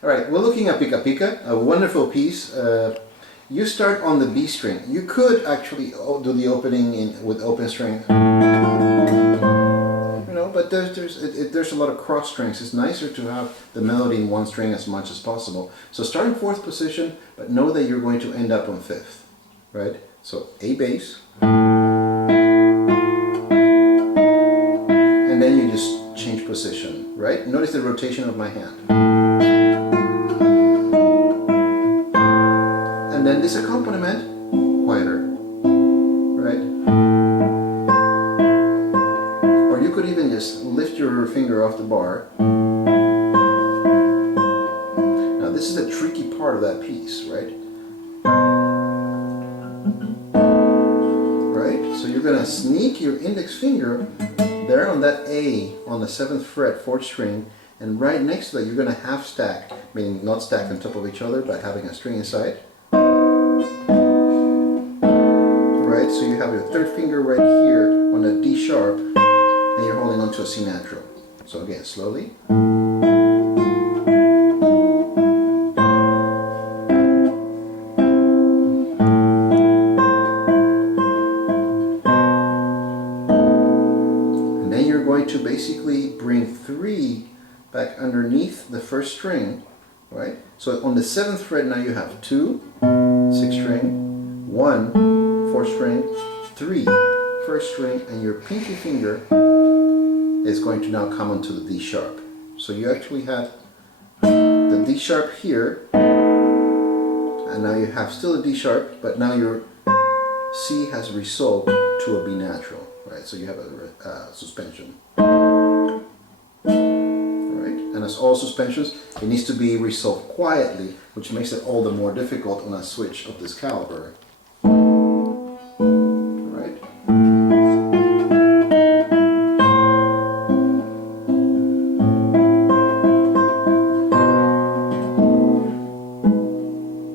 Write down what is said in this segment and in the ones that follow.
All right, we're looking at Pica Pica, a wonderful piece. You start on the B string. You could actually do the opening with open string, you know, but there's a lot of cross strings. It's nicer to have the melody in one string as much as possible. So start in 4th position, but know that you're going to end up on 5th, right? So A bass, and then you just change position, right? Notice the rotation of my hand. And then this accompaniment, quieter, right? Or you could even just lift your finger off the bar. Now this is the tricky part of that piece, right? Right? So you're gonna sneak your index finger there on that A on the 7th fret, 4th string, and right next to that you're gonna half stack, meaning not stacked on top of each other, but having a string inside. Right, so you have your 3rd finger right here on a D sharp, and you're holding onto a C natural. So again, slowly. And then you're going to basically bring 3 back underneath the 1st string, right? So on the 7th fret now you have 2, 6th string, 1, 4th string, 3, 1st string, and your pinky finger is going to now come onto the D sharp. So you actually had the D sharp here, and now you have still a D sharp, but now your C has resolved to a B natural, right? So you have a suspension. And as all suspensions, it needs to be resolved quietly, which makes it all the more difficult on a switch of this caliber. Right?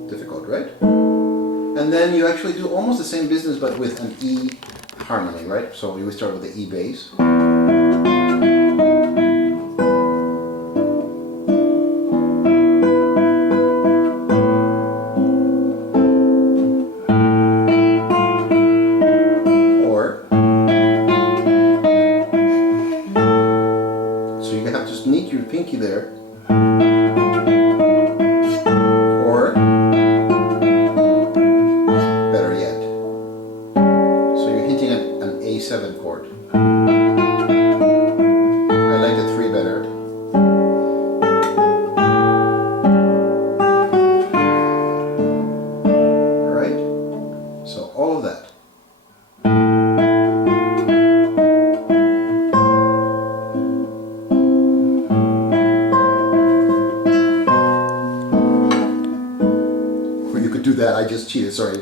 Difficult, right? And then you actually do almost the same business, but with an E harmony, right? So we start with the E bass. Sneak your pinky there, or better yet, so you're hinting at an A7 chord. I like the 3 better. Alright, so all of that. Do that, I just cheated, sorry.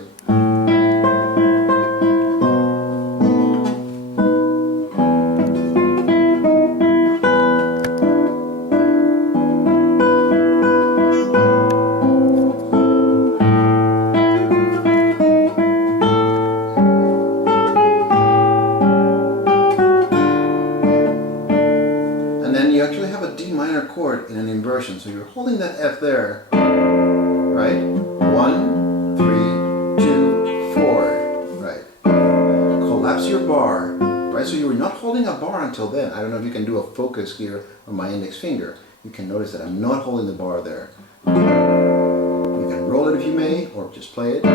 And then you actually have a D minor chord in an inversion, so you're holding that F there, right? 1, 3, 2, 4, right? Collapse your bar, right? So you were not holding a bar until then. I don't know if you can do a focus here on my index finger. You can notice that I'm not holding the bar there. You can roll it if you may, or just play it. Now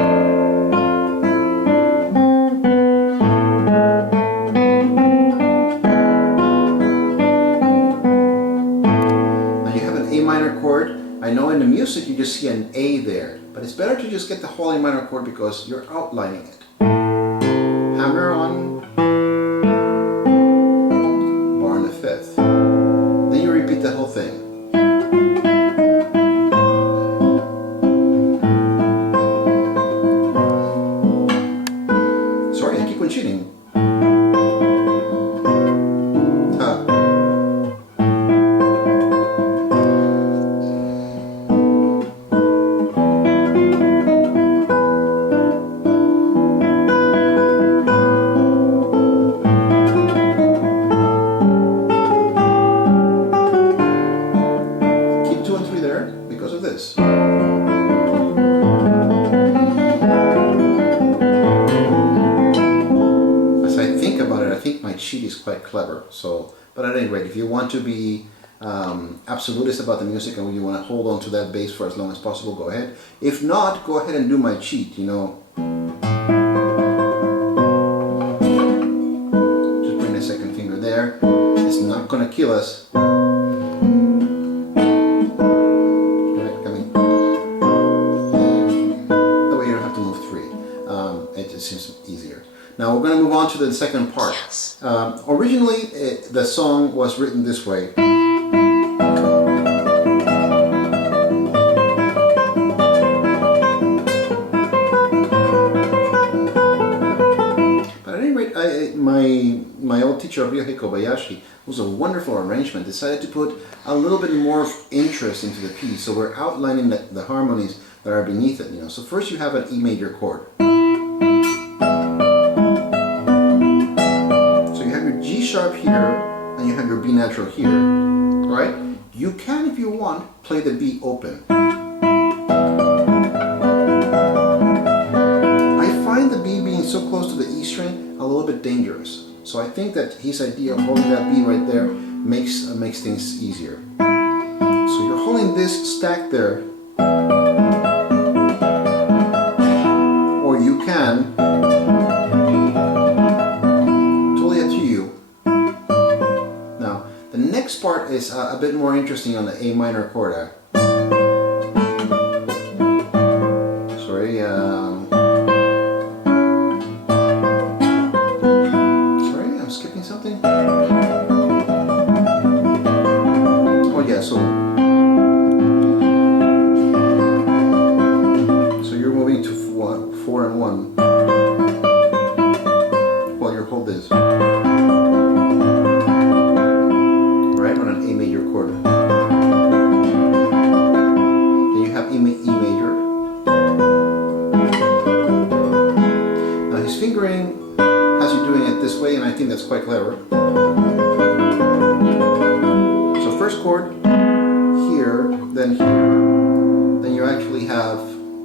you have an A minor chord. I know in the music you just see an A there, but it's better to just get the whole A minor chord because you're outlining it. Hammer on, bar on the 5th. Then you repeat the whole thing. Sorry, I keep on cheating. there because of this. As I think about it, I think my cheat is quite clever. So, but at any rate, if you want to be absolutist about the music and you want to hold on to that bass for as long as possible, go ahead. If not, go ahead and do my cheat, you know. Just bring the second finger there. It's not going to kill us. It seems easier. Now we're going to move on to the second part. Yes. Originally, the song was written this way. But at any rate, my old teacher, Ryuhei Kobayashi, who's a wonderful arrangement, decided to put a little bit more interest into the piece. So we're outlining the harmonies that are beneath it. You know. So first you have an E major chord. Sharp here, and you have your B natural here, right? You can, if you want, play the B open. I find the B being so close to the E string a little bit dangerous. So I think that his idea of holding that B right there makes things easier. So you're holding this stack there, or you can. The next part is a bit more interesting on the A minor chord. Sorry, I'm skipping something. Oh yeah, so you're moving to 4 and 1 while you hold this. On an A major chord. Then you have E major. Now his fingering has you doing it this way, and I think that's quite clever. So first chord, here, then you actually have,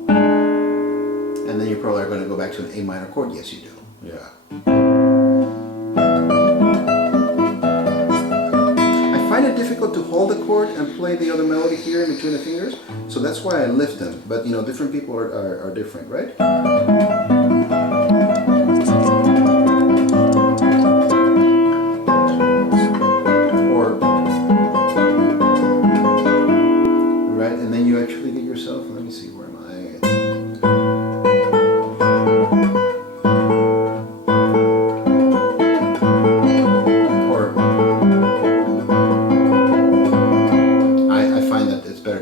and then you probably are going to go back to an A minor chord. Yes, you do. Yeah. I find it difficult to hold the chord and play the other melody here in between the fingers, so that's why I lift them. But you know, different people are different, right? Or right, and then you actually get yourself. Let me see, where am I?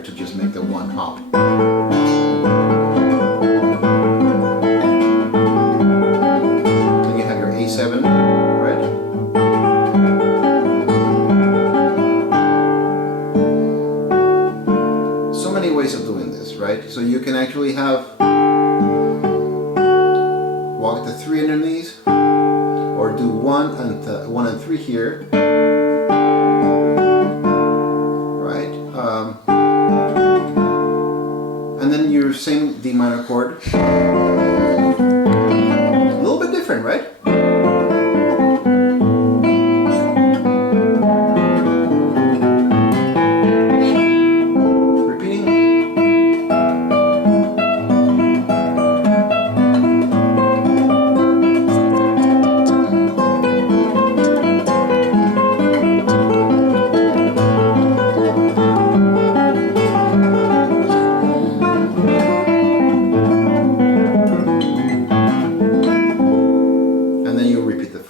To just make the one hop. Then you have your A7, right? So many ways of doing this, right? So you can actually have walk the 3 underneath, or do 1 and 3 here. And then your same D minor chord. A little bit different, right? Repeating.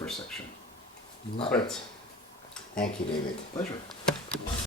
Section. Love it. Thank you, David. Pleasure.